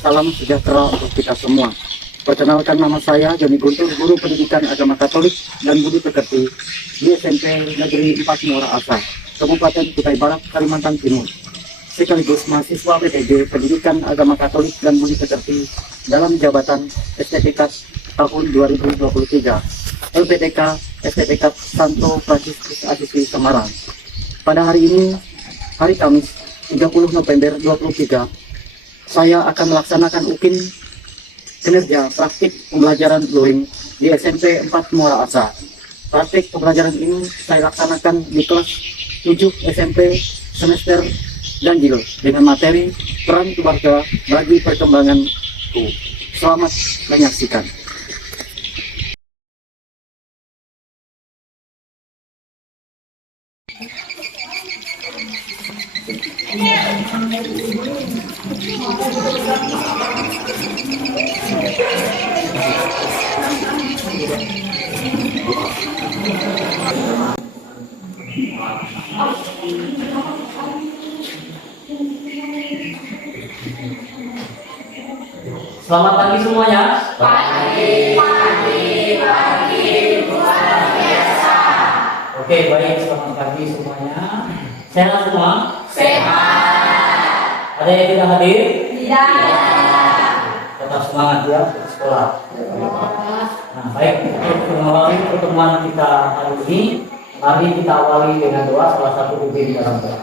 salam sejahtera untuk kita semua. Perkenalkan, nama saya Joni Guntur, Guru Pendidikan Agama Katolik dan Budi Pekerti di SMP Negeri 4 Muara Asa, Kabupaten Kutai Barat, Kalimantan Timur. Sekaligus mahasiswa PTG Pendidikan Agama Katolik dan Budi Pekerti dalam jabatan STPK tahun 2023, LPTK STPK Santo Fransiskus Asisi Semarang. Pada hari ini, hari Kamis 30 November 2023, saya akan melaksanakan UKIN kinerja praktik pembelajaran drawing di SMP 4 Muara Asa. Praktik pembelajaran ini saya laksanakan di kelas 7 SMP semester ganjil dengan materi peran keluarga bagi perkembanganku. Selamat menyaksikan. Selamat pagi semuanya. Pagi, luar biasa. Oke, baik, selamat pagi semuanya. Sehat semua? Sehat. Ada yang tidak hadir? Tidak. Tetap semangat ya untuk sekolah. Nah, baik, untuk mengawali pertemuan kita hari ini, mari kita awali dengan doa, salah satu UKIN dalam doa.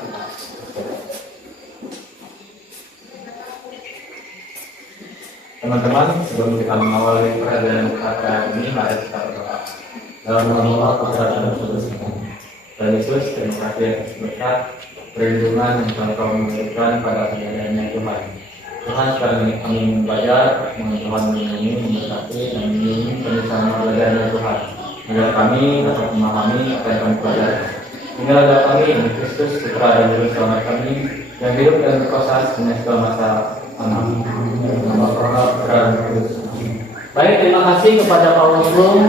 Teman-teman, sebelum kita mengawali perayaan UKK ini, mari kita berdoa. Dalam nama Allah, Putra dan Roh Kudus. Dan Yesus, terima kasih atas berkat perlindungan yang telah Kau memberikan pada hadiahnya Tuhan. Tuhan, sekarang ini kami belajar, Tuhan melindungi, memberkati, dan melindungi bersama belajarnya Tuhan. Agar kami dapat memahami apa yang kami pelajari. Inilah doa kami, Kristus, Putra dan Juru Selamat kami, yang hidup dan berkuasa sepanjang segala masa. Amin. Baik, terima kasih kepada Paulus Rum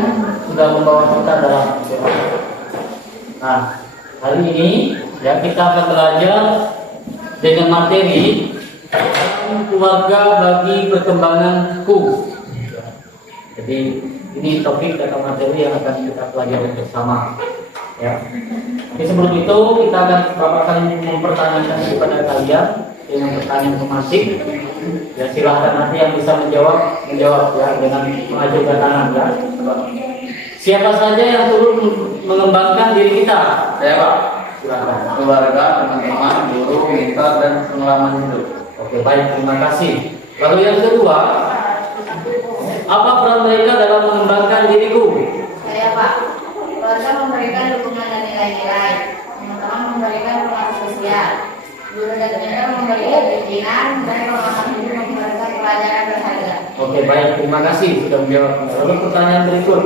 sudah membawa kita dalam doa. Nah, hari ini ya kita akan belajar dengan materi keluarga bagi perkembanganku. Jadi ini topik atau materi yang akan kita pelajari bersama. Ya. Tapi sebelum itu kita akan beberapa kali mempertanyakan kepada kalian dengan pertanyaan tematik. Ya, silahkan nanti yang bisa menjawab ya dengan mengajukan tangan ya. Siapa saja yang turut mengembangkan diri kita? Saya Pak, Silakan. keluarga, teman-teman, guru, mentor, dan pengalaman hidup. Oke, baik, terima kasih. Lalu yang kedua, apa peran mereka dalam mengembangkan diriku? Saya Pak, keluarga memberikan dukungan dan nilai-nilai, teman-teman memberikan pengaruh sosial, guru dan mentor memberikan pimpinan, dan pengalaman hidup memberikan pelajaran berharga. Oke, baik, terima kasih sudah menjawab. Lalu pertanyaan berikut,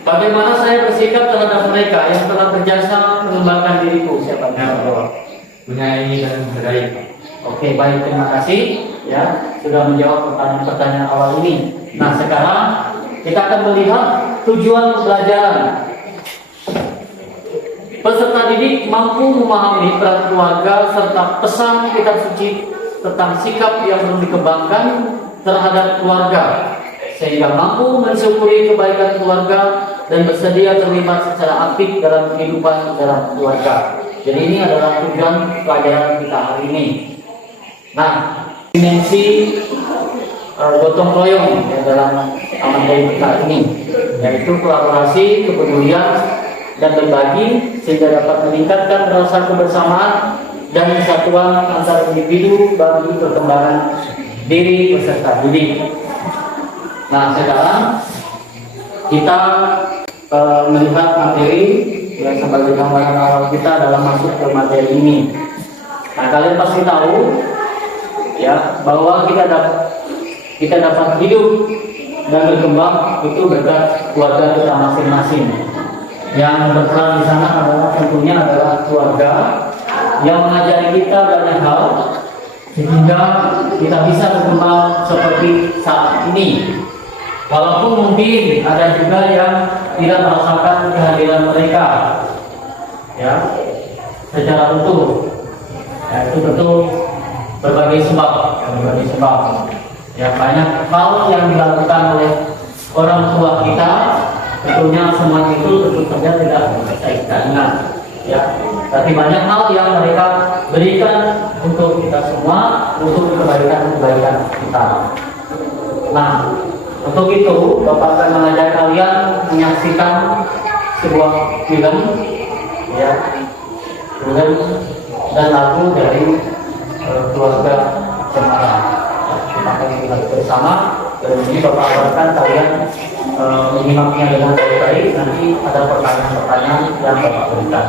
bagaimana saya bersikap terhadap mereka yang telah berjasa mengembangkan diriku? Siapa yang menjawab? Menyayangi dan menghargai. Oke, baik, terima kasih ya sudah menjawab pertanyaan-pertanyaan awal ini. Nah, sekarang kita akan melihat tujuan pembelajaran. Peserta didik mampu memahami peran keluarga serta pesan kitab suci tentang sikap yang perlu dikembangkan terhadap keluarga, sehingga mampu mensyukuri kebaikan keluarga dan bersedia terlibat secara aktif dalam kehidupan dalam keluarga. Jadi ini adalah tujuan pelajaran kita hari ini. Nah, dimensi gotong royong ya, dalam materi kita ini, yaitu kolaborasi, kepedulian, dan berbagi sehingga dapat meningkatkan rasa kebersamaan dan kesatuan antar individu bagi perkembangan diri peserta didik. Nah, sekarang kita melihat materi yang sebagai gambaran awal kita dalam masuk ke materi ini. Nah, kalian pasti tahu ya bahwa kita dapat hidup dan berkembang itu berkat keluarga kita masing-masing. Yang berperan di sana adalah tentunya adalah keluarga yang mengajari kita banyak hal sehingga kita bisa berkembang seperti saat ini. Walaupun mungkin ada juga yang tidak merasakan kehadiran mereka ya secara utuh. Ya, itu tentu berbagai sebab. Ya, banyak hal yang dilakukan oleh orang tua kita, tentunya semua itu tentu saja tidak kita ingat, ya. Tapi banyak hal yang mereka berikan untuk kita semua, untuk kebaikan-kebaikan kita. Nah, untuk itu Bapak akan mengajak kalian menyaksikan sebuah film, ya, film dan lagu dari keluarga Cemara. Kita akan lihat bersama, dan ini Bapak harapkan kalian menyimaknya dengan baik-baik. Nanti ada pertanyaan-pertanyaan yang Bapak berikan.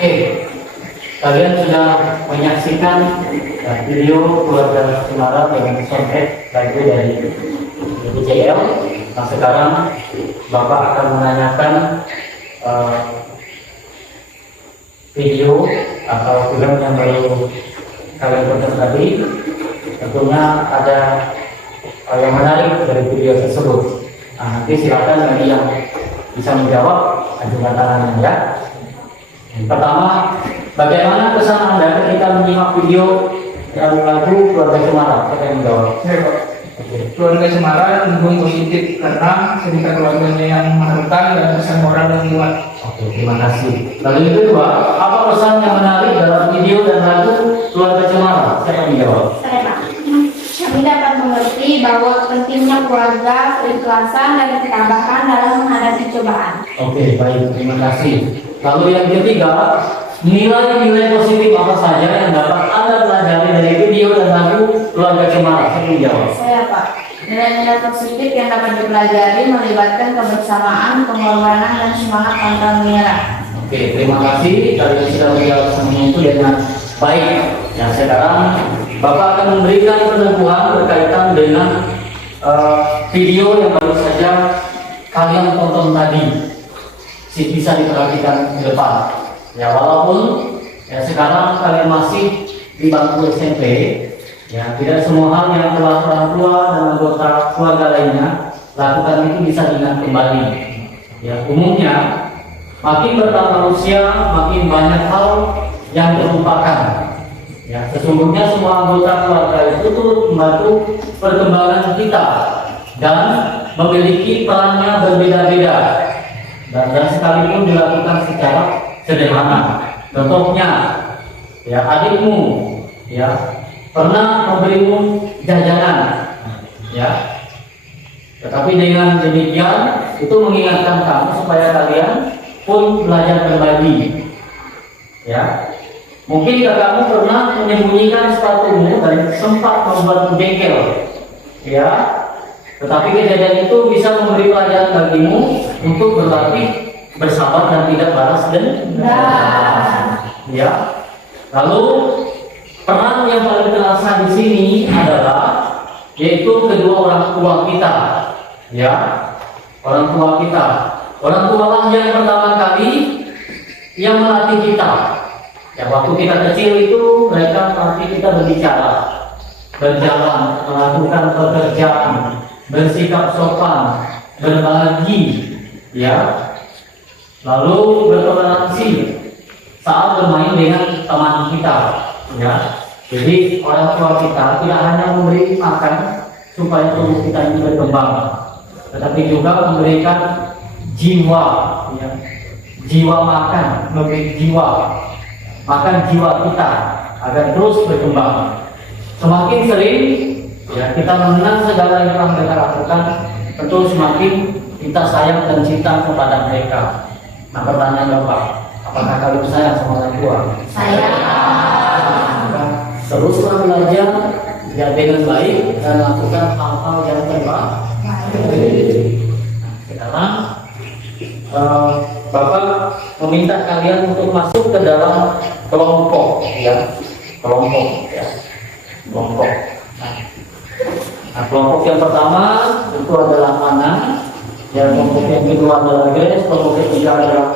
Oke, kalian sudah menyaksikan video keluarga Cemara dengan soundtrack lagu dari BCL. Nah, sekarang Bapak akan menanyakan video atau film yang baru kalian tonton tadi, tentunya ada yang menarik dari video tersebut. Nah, nanti silakan bagi yang bisa menjawab, ajukan tangannya ya. Yang pertama, bagaimana kesan Anda ketika menyimak video lagu Keluarga Cemara? Siapa yang menjawab? Saya Pak. Keluarga Cemara mendukung positif karena cerita keluarganya yang mengharukan dan pesan moral yang kuat. Oke, terima kasih. Lalu yang kedua, apa pesan yang menarik dalam video dan lagu Keluarga Cemara? Siapa yang menjawab? Saya Pak. Kami dapat mengerti bahwa pentingnya keluarga, keikhlasan, dan ketabahan dalam menghadapi cobaan. Oke, baik, terima kasih. Lalu yang ketiga, nilai-nilai positif apa saja yang dapat Anda pelajari dari video dan lagu Keluarga Cemara? Siapa yang menjawab? Saya Pak. Nilai-nilai positif yang dapat dipelajari melibatkan kebersamaan, pengorbanan, dan semangat pantang menyerah. Oke, terima kasih. Kalian sudah menjawab semuanya itu dengan baik. Yang sekarang Bapak akan memberikan peneguhan berkaitan dengan video yang baru saja kalian tonton tadi. Bisa diperhatikan ke depan. Ya, walaupun ya sekarang kalian masih di bangku SMP, ya tidak semua hal yang telah orang tua dan anggota keluarga lainnya lakukan itu bisa diingat kembali. Ya, umumnya makin bertambah usia, makin banyak hal yang terlupakan. Ya, sesungguhnya semua anggota keluarga itu turut membantu perkembangan kita dan memiliki perannya berbeda-beda. Dan sekalipun dilakukan secara sederhana. Contohnya, ya adikmu, ya pernah memberimu jajanan, ya. Tetapi dengan demikian itu mengingatkan kamu supaya kalian pun belajar berbagi, ya. Mungkin kamu pernah menyembunyikan sepatumu dan sempat membuat bengkel, ya. Tetapi kejadian itu bisa memberi pelajaran bagimu untuk berlatih bersabar dan tidak balas dendam. Ya. Lalu peran yang paling terasa di sini adalah yaitu kedua orang tua kita. Ya. Orang tua kita. Orang tua lah yang pertama kali yang melatih kita. Ya, waktu kita kecil itu mereka melatih kita berbicara, berjalan, melakukan pekerjaan, bersikap sopan, berbagi, ya, lalu bertoleransi saat bermain dengan teman kita, ya. Jadi orang tua kita tidak hanya memberi makan supaya tubuh kita ini berkembang, tetapi juga memberikan jiwa, ya, jiwa makan, memberi jiwa, makan jiwa kita agar terus berkembang. Semakin sering ya kita mengenal segala yang telah mereka lakukan, tentu semakin kita sayang dan cinta kepada mereka. Nah, pertanyaan Bapak, apakah kalian sayang sama orang tua? Sayang. Teruslah belajar ya dengan baik dan lakukan hal-hal yang terbaik. Sekarang Bapak meminta kalian untuk masuk ke dalam kelompok, ya, kelompok, ya, kelompok. Nah, kelompok yang pertama itu adalah Ana, yang kelompok yang kedua adalah Grace, kelompok ketiga adalah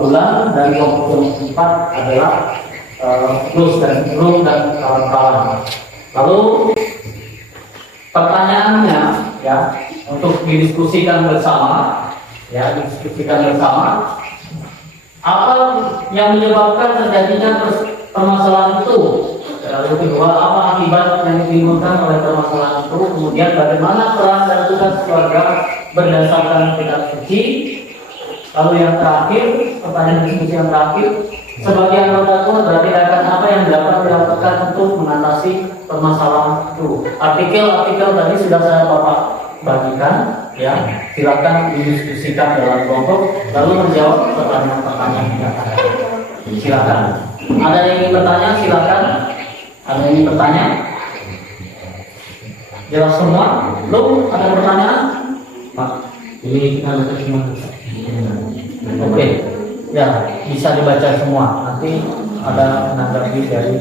Ulan, dan kelompok yang keempat adalah Luz dan kawan-kawan. Lalu pertanyaannya, ya, untuk didiskusikan bersama, ya, apa yang menyebabkan terjadinya permasalahan itu? Lalu kedua, apa akibat yang ditimbulkan oleh permasalahan itu? Kemudian bagaimana peran dan tugas keluarga berdasarkan kitab suci? Lalu yang terakhir, pertanyaan diskusi yang terakhir, sebagai anggota keluarga tindakan apa yang dapat dilakukan untuk mengatasi permasalahan itu? Artikel-artikel tadi sudah saya Bapak bagikan, ya. Silakan didiskusikan dalam kelompok, lalu menjawab pertanyaan-pertanyaan yang ada. Silakan. Ada yang ingin bertanya? Silakan. Ada yang ingin bertanya? Jelas semua? Belum? Ada pertanyaan? Pak, ini kita baca semua. Oke, ya bisa dibaca semua. Nanti ada menanggapi dari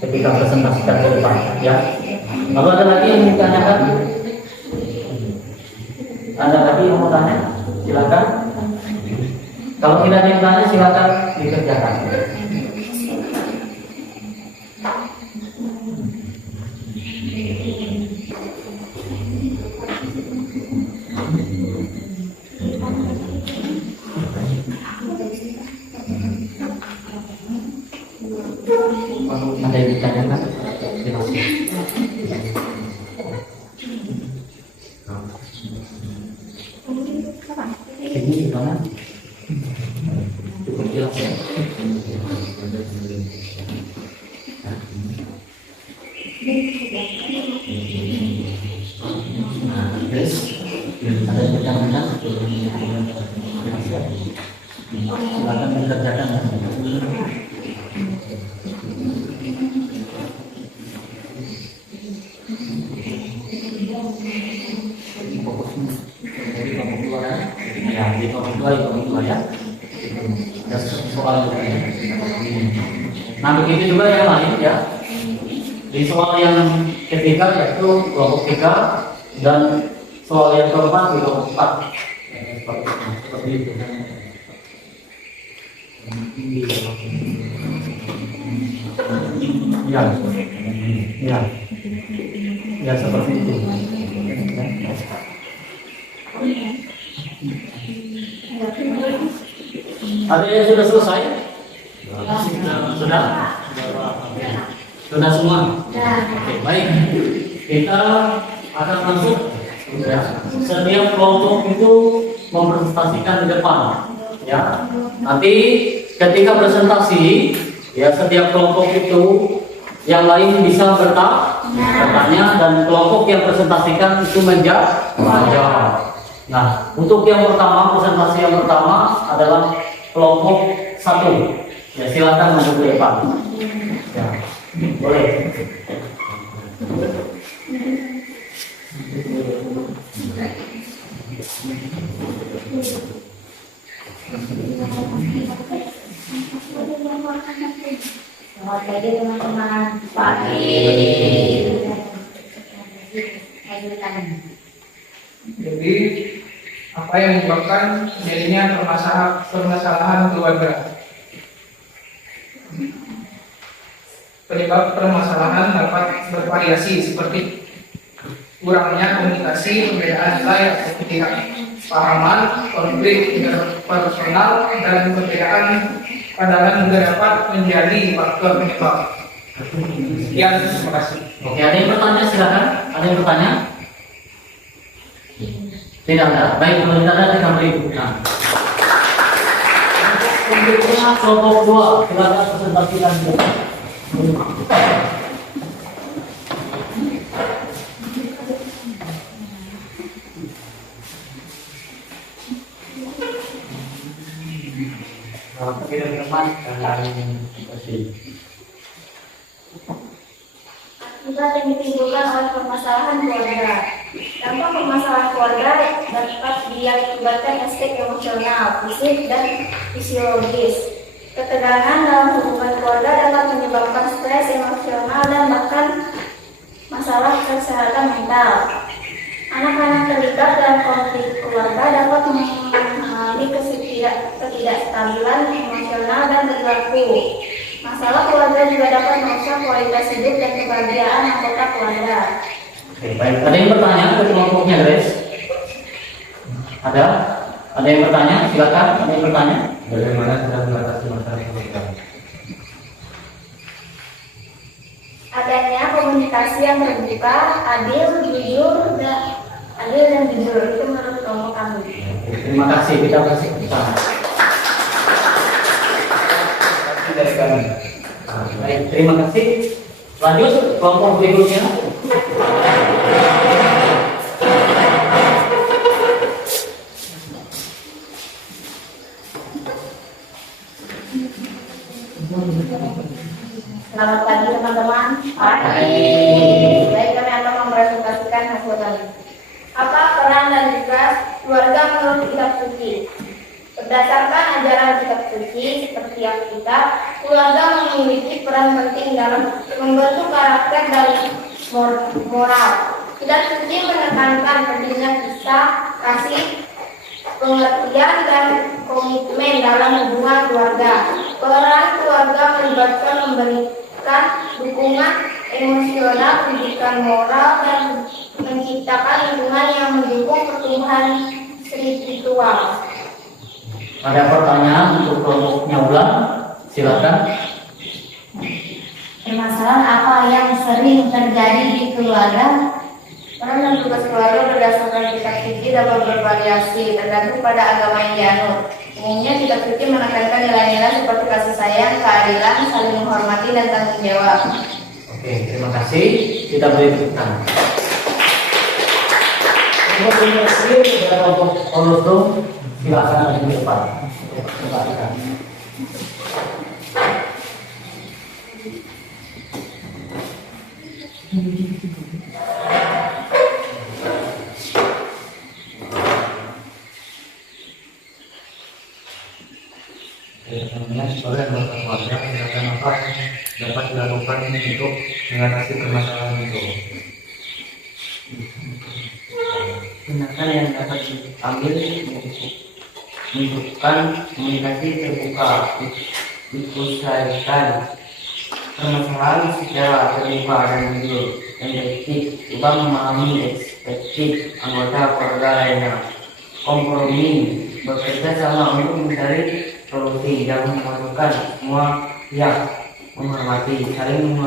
ketika presentasikan ke depan, ya. Lalu ada lagi yang ingin ditanyakan? Ada lagi yang mau tanya? Silakan. Kalau tidak ada yang bertanya silakan dikerjakan. Ada yang ditanyakan? Terima kasih. Ini gimana? Cukup jelas ya? Nah, terus ada yang bertanya? Silakan dikerjakan ya. Ya, di kelompok dua ya. Ada soal nah begitu juga yang lain ya. Di soal yang ketiga yaitu kelompok 3 dan soal yang keempat di kelompok 4. Seperti itu. Ya, ya, ya seperti itu. Ada yang sudah selesai? Sudah? Sudah semua? Oke, baik. Kita akan masuk ya. Setiap kelompok itu mempresentasikan di depan ya. Nanti ketika presentasi ya setiap kelompok itu yang lain bisa bertanya dan kelompok yang presentasikan itu menjawab. Nah, untuk yang pertama, presentasi yang pertama adalah kelompok 1. Ya, silakan maju ke depan. Ya, boleh. Selamat pagi teman-teman. Pagi. Jadi apa yang menyebabkan terjadinya permasalahan keluarga? Penyebab permasalahan dapat bervariasi seperti kurangnya komunikasi, perbedaan nilai atau ketidakpahaman, konflik interpersonal, dan perbedaan pandangan juga dapat menjadi faktor penyebab. Sekian, terima kasih. Oke, ada yang bertanya silakan. Ada yang bertanya? Tidak ada. Baik, kalau tidak ada kita beri dukungan. Untuk kelompok 2, silakan presentasikan dulu. Teman-teman Akibat yang ditimbulkan oleh permasalahan keluarga. Dampak permasalahan keluarga dapat diakibatkan aspek emosional, fisik, dan fisiologis. Ketegangan dalam hubungan keluarga dapat menyebabkan stres emosional dan bahkan masalah kesehatan mental. Anak-anak terlibat dalam konflik keluarga dapat mengalami ketidakstabilan emosional dan perilaku. Masalah keluarga juga dapat merusak kualitas hidup dan kebahagiaan anggota keluarga. Oke, baik. Ada yang bertanya ke kelompoknya, Grace? Ada? Ada yang bertanya? Silakan. Ada yang bertanya? Bagaimana cara mengatasi masalah keluarga? Adanya komunikasi yang terbuka, adil dan jujur itu menurut kelompok kami. Terima kasih. Kita kasih bersama. Dari kami. Baik, terima kasih. Lanjut kelompok berikutnya. Selamat pagi teman-teman. Pagi. Baik, kami akan mempresentasikan hasil kami. Apa peran dan tugas keluarga menurut kitab suci? Berdasarkan ajaran kitab suci seperti Alkitab, keluarga memiliki peran penting dalam membentuk karakter dan moral. Kitab suci menekankan pentingnya kisah, kasih, pengertian, dan komitmen dalam hubungan keluarga. Peran keluarga melibatkan memberikan dukungan emosional, pendidikan moral, dan menciptakan lingkungan yang mendukung pertumbuhan spiritual. Ada pertanyaan untuk kelompoknya ulang? Silakan. Permasalahan apa yang sering terjadi di keluarga? Peran dan tugas keluarga berdasarkan kitab suci dapat bervariasi tergantung pada agama yang dianut. Umumnya kitab suci menekankan nilai-nilai seperti kasih sayang, keadilan, saling menghormati, dan tanggung jawab. Oke, terima kasih. Kita beri tepuk tangan. Terima kasih kepada kelompok Kolosum. Silakan ada di depan. Silakan. Namanya sebagai anggota keluarga tindakan apa yang dapat dilakukan untuk mengatasi permasalahan itu. Tindakan yang dapat diambil menunjukkan komunikasi terbuka, diselesaikan permasalahan secara terbuka dan jujur, yang efektif, juga memahami ekspektasi anggota keluarga lainnya, kompromi, bekerja sama untuk mencari solusi yang memerlukan semua pihak, menghormati, saling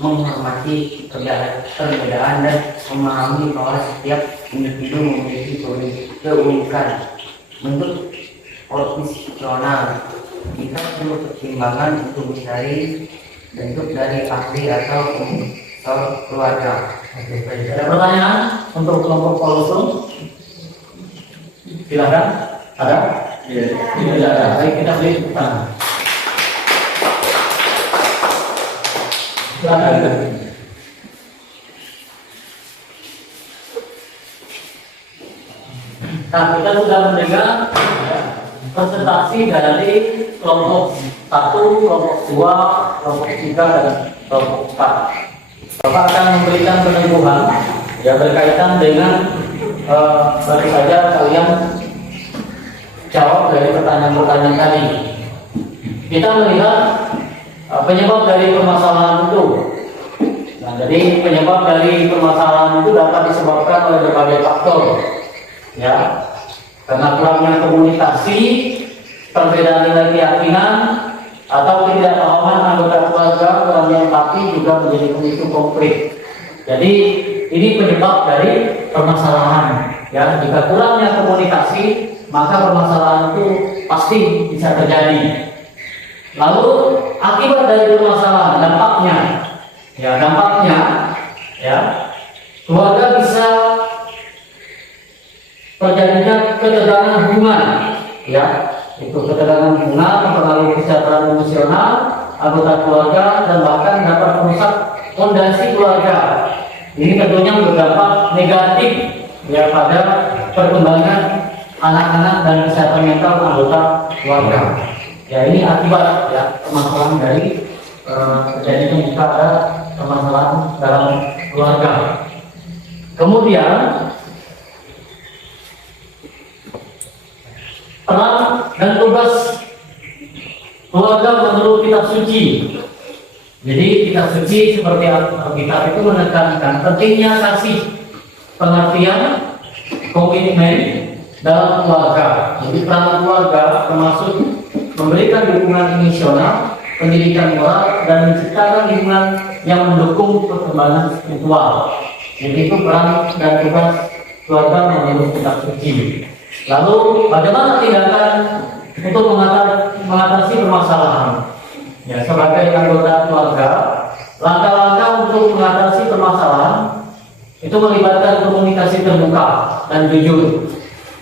menghormati perbedaan dan memahami bahwa setiap individu memiliki keunikan. Bentuk profesional, kita perlu pertimbangan untuk mencari bentuk dari ahli atau konsor keluarga. Ada pertanyaan untuk kelompok Kolosum? Silakan. Ada? Tidak ada. Baik, kita beri tepuk tangan. Silakan. Nah, kita sudah mendengar presentasi dari kelompok 1, kelompok 2, kelompok 3, dan kelompok 4. Bapak akan memberikan peneguhan yang berkaitan dengan baru saja kalian jawab dari pertanyaan-pertanyaan tadi. Kita melihat penyebab dari permasalahan itu. Nah, jadi penyebab dari permasalahan itu dapat disebabkan oleh berbagai faktor. Ya, karena kurangnya komunikasi, perbedaan nilai keyakinan, atau ketidakpahaman anggota keluarga, kurangnya empati juga menjadi pemicu konflik. Jadi ini penyebab dari permasalahan. Ya, jika kurangnya komunikasi, maka permasalahan itu pasti bisa terjadi. Lalu akibat dari permasalahan, dampaknya, ya, keluarga bisa terjadinya ketegangan hubungan, ya, itu ketegangan hubungan mempengaruhi kesejahteraan emosional anggota keluarga dan bahkan dapat merusak fondasi keluarga. Ini tentunya berdampak negatif ya pada perkembangan anak-anak dan kesehatan mental anggota keluarga. Ya, ini akibat ya permasalahan dari terjadinya jika ada permasalahan dalam keluarga. Kemudian peran dan tugas keluarga menurut kitab suci. Jadi kitab suci seperti Alkitab itu menekankan pentingnya kasih, pengertian, komitmen dalam keluarga. Jadi peran keluarga termasuk memberikan dukungan emosional, pendidikan moral, dan menciptakan lingkungan yang mendukung perkembangan spiritual. Jadi itu peran dan tugas keluarga menurut kitab suci. Lalu bagaimana tindakan untuk mengatasi permasalahan? Ya, sebagai anggota keluarga, langkah-langkah untuk mengatasi permasalahan itu melibatkan komunikasi terbuka dan jujur.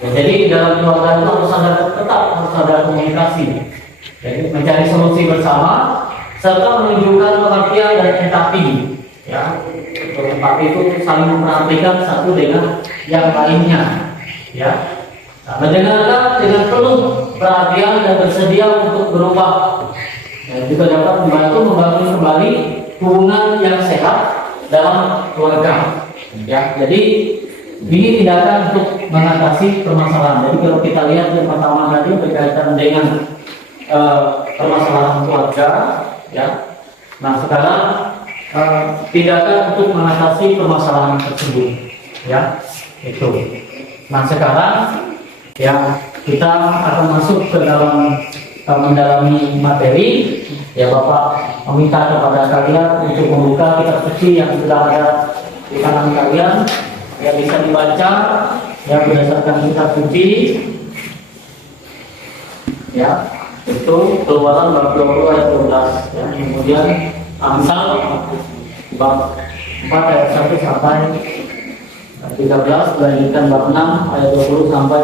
Ya, jadi dalam keluarga itu tetap harus ada komunikasi. Jadi mencari solusi bersama serta menunjukkan pengertian dan empati. Ya, empati itu saling memperhatikan satu dengan yang lainnya. Ya. Nah, mendengarkan dengan penuh perhatian dan bersedia untuk berubah. Dan juga dapat membantu membangun kembali hubungan yang sehat dalam keluarga. Ya, jadi Ini tindakan untuk mengatasi permasalahan. Jadi kalau kita lihat yang pertama tadi berkaitan dengan permasalahan keluarga, ya. Nah sekarang tindakan untuk mengatasi permasalahan tersebut, ya itu. Nah sekarang ya kita akan masuk ke dalam mendalami materi. Ya Bapak meminta kepada kalian untuk membuka kitab suci yang sudah ada di tangan kalian, yang bisa dibaca ya berdasarkan kitab suci, ya itu Keluaran bab 20 ayat 12 ya. Kemudian Amsal bab 4 ayat 1 sampai 13, dilanjutkan bab 6 ayat 20 sampai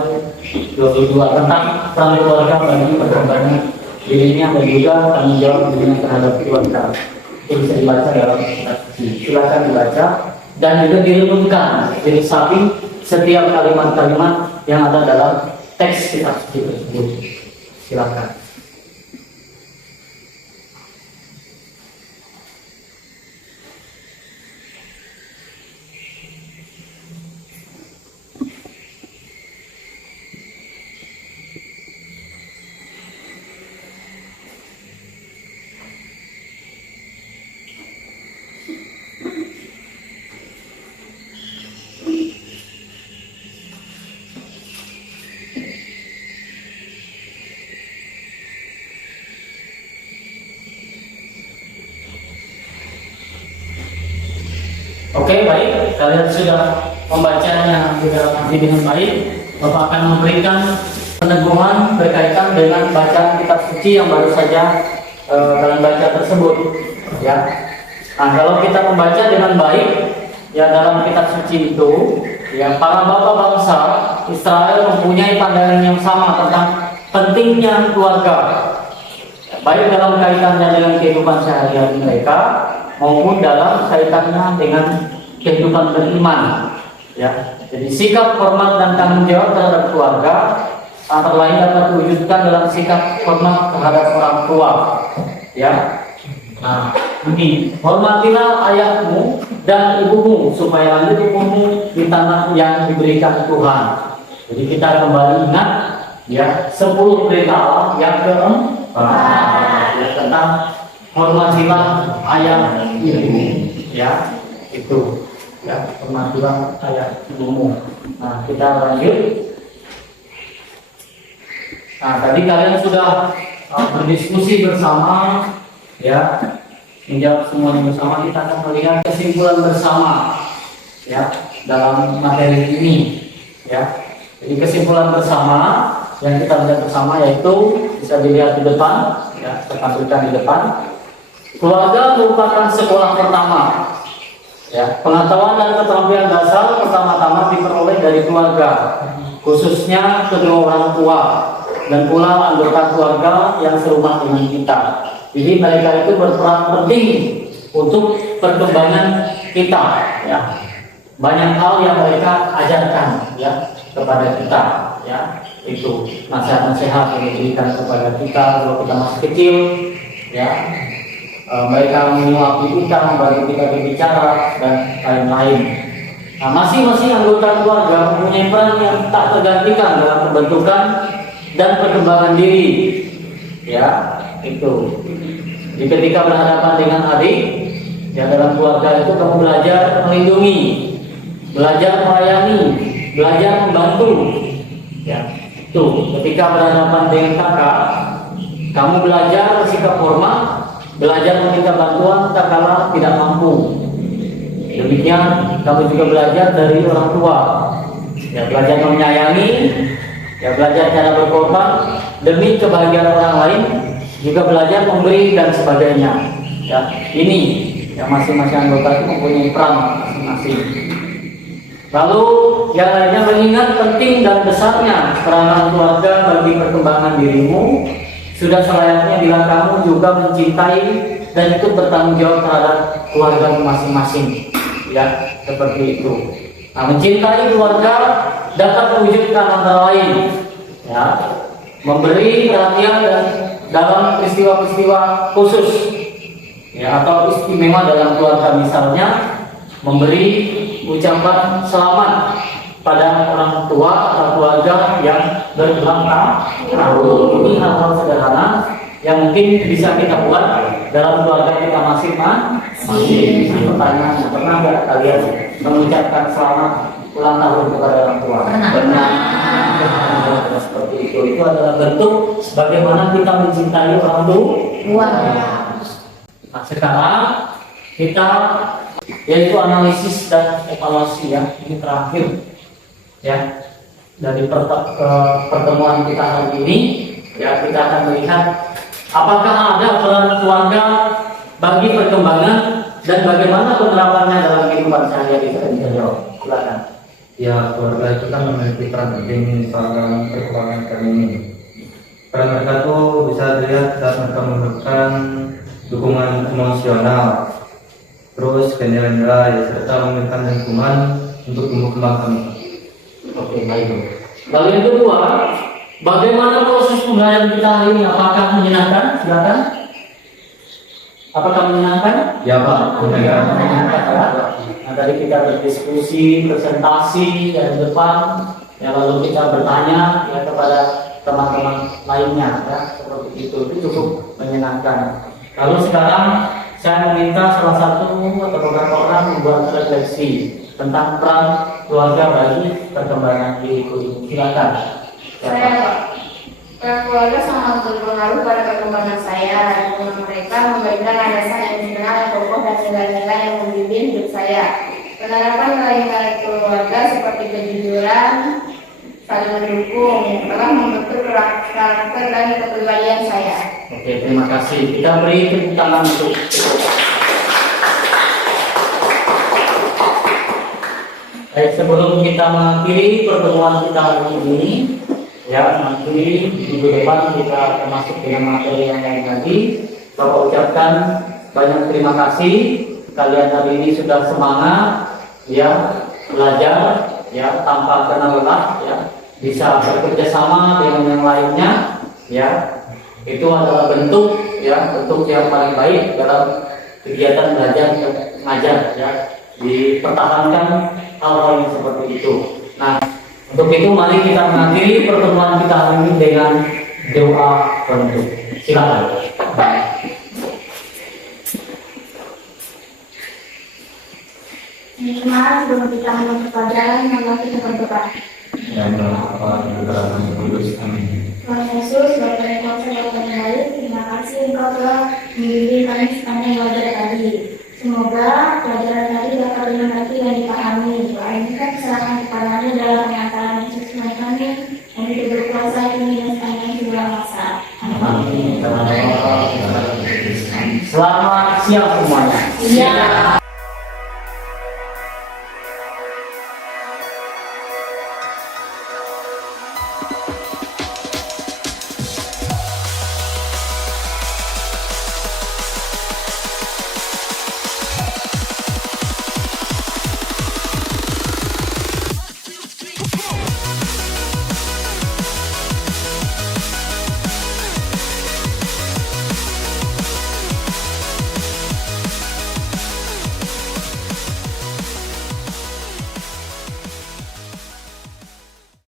22 tentang peran keluarga bagi perkembangan dirinya dan juga tanggung jawab dirinya terhadap keluarga. Itu bisa dibaca dalam kitab suci. Silakan dibaca dan juga direnungkan dari samping setiap kalimat-kalimat yang ada dalam teks kitab suci tersebut. Silakan. Oke, baik. Kalian sudah membacanya dengan baik. Bapak akan memberikan peneguhan berkaitan dengan bacaan kitab suci yang baru saja kalian baca tersebut. Ya. Nah, kalau kita membaca dengan baik, ya dalam kitab suci itu, ya para bapak bangsa Israel mempunyai pandangan yang sama tentang pentingnya keluarga, baik dalam kaitannya dengan kehidupan sehari-hari mereka maupun dalam kaitannya dengan kehidupan beriman. Ya, jadi sikap hormat dan tanggung jawab terhadap keluarga antara lain dapat diwujudkan dalam sikap hormat terhadap orang tua. Ya, nah ini hormatilah ayahmu dan ibumu supaya lanjut umurmu di tanah yang diberikan Tuhan. Jadi kita kembali ingat ya 10 perintah Allah yang keempat ya, tentang hormatilah ayah ibumu, ya itu, ya hormatilah ayah ibumu. Nah kita lanjut. Nah tadi kalian sudah berdiskusi bersama, ya menjawab semuanya bersama. Kita akan melihat kesimpulan bersama, ya dalam materi ini, ya. Jadi kesimpulan bersama yang kita lihat bersama yaitu bisa dilihat di depan, ya saya tampilkan di depan. Keluarga merupakan sekolah pertama. Ya, pengetahuan dan keterampilan dasar pertama-tama diperoleh dari keluarga, khususnya kedua orang tua dan pula anggota keluarga yang serumah dengan kita. Jadi mereka itu berperan penting untuk perkembangan kita. Ya, banyak hal yang mereka ajarkan ya kepada kita. Ya, itu nasihat-nasihat yang diberikan kepada kita kalau kita masih kecil. Ya. Mereka menyuapi kita, membantu kita berbicara dan lain-lain. Nah, masing-masing anggota keluarga mempunyai peran yang tak tergantikan dalam pembentukan dan perkembangan diri. Ya, itu. Jadi ketika berhadapan dengan adik, ya dalam keluarga itu kamu belajar melindungi, belajar melayani, belajar membantu. Ya, itu. Ketika berhadapan dengan kakak, kamu belajar bersikap hormat, belajar meminta bantuan tak kala tidak mampu. Demikian kamu juga belajar dari orang tua. Ya, belajar menyayangi, ya belajar cara berkorban demi kebahagiaan orang lain, juga belajar memberi dan sebagainya. Ya, ini yang masing-masing anggota itu mempunyai peran masing-masing. Lalu yang lainnya mengingat penting dan besarnya peranan keluarga bagi perkembangan dirimu. Sudah selayaknya bila kamu juga mencintai dan ikut bertanggung jawab terhadap keluarga masing-masing. Ya, seperti itu. Nah, mencintai keluarga dapat mewujudkan antara lain, ya, memberi perhatian dan dalam peristiwa-peristiwa khusus, ya, atau istimewa dalam keluarga, misalnya memberi ucapan selamat pada orang tua atau keluarga yang berulang tahun. Ini hal-hal sederhana yang mungkin bisa kita buat dalam keluarga kita masing-masing. Pertanyaan, pernah nggak kalian mengucapkan selamat ulang tahun kepada orang tua? Benar. Seperti itu adalah bentuk bagaimana kita mencintai orang tua. Nah, sekarang kita yaitu analisis dan evaluasi ya. Ini terakhir ya dari pertemuan kita hari ini ya, kita akan melihat apakah ada peran keluarga bagi perkembangan dan bagaimana penerapannya dalam kehidupan sehari-hari. Silakan. Ya, keluarga itu kan memiliki peran penting dalam perkembangan kami ini. Peran mereka itu bisa dilihat saat mereka memberikan dukungan emosional, terus nilai-nilai serta memberikan lingkungan untuk tumbuh kembang kami. Oke, baik. Lalu yang kedua, bagaimana proses pembelajaran kita hari ini? Apakah menyenangkan? Silakan. Apakah menyenangkan? Ya Pak, Menyenangkan ya. Nah, tadi kita berdiskusi, presentasi dari depan, ya lalu kita bertanya ya kepada teman-teman lainnya, ya seperti itu cukup menyenangkan. Lalu sekarang saya meminta salah satu atau beberapa orang membuat refleksi tentang peran keluarga bagi perkembangan diriku ini. Silakan. Peran keluarga sangat berpengaruh pada perkembangan saya. Dengan mereka memberikan landasan emosional yang kokoh dan nilai-nilai yang membimbing hidup saya. Penerapan nilai-nilai keluarga seperti kejujuran, saling mendukung telah membentuk karakter dan kepribadian saya. Oke, terima kasih. Kita beri tepuk tangan untuk baik, sebelum kita mengakhiri pertemuan kita hari ini, ya nanti minggu depan kita akan masuk dengan materi yang lain lagi. Bapak ucapkan banyak terima kasih. Kalian hari ini sudah semangat, ya belajar, ya tanpa kenal lelah, ya bisa bekerja sama dengan yang lainnya, ya itu adalah bentuk yang paling baik dalam kegiatan belajar dan mengajar, ya dipertahankan hal-hal yang seperti itu. Nah, untuk itu mari kita mengakhiri pertemuan kita hari ini dengan doa penutup. Silakan. Minimal sebelum kita menutup pelajaran, mari kita berdoa. yang bermanfaat keberadaan kudus. Amin. Tuhan Yesus, Bapa yang kuasa Bapa yang baik, terima kasih Engkau telah membimbing kami sepanjang belajar tadi. Semoga pelajaran tadi dapat dimengerti dan dipahami. Doa ini kita serahkan kepada-Nya dalam pengantaran Yesus Tuhan kami yang hidup berkuasa kini dan sepanjang segala masa. Amin. Selamat siang semuanya. Iya.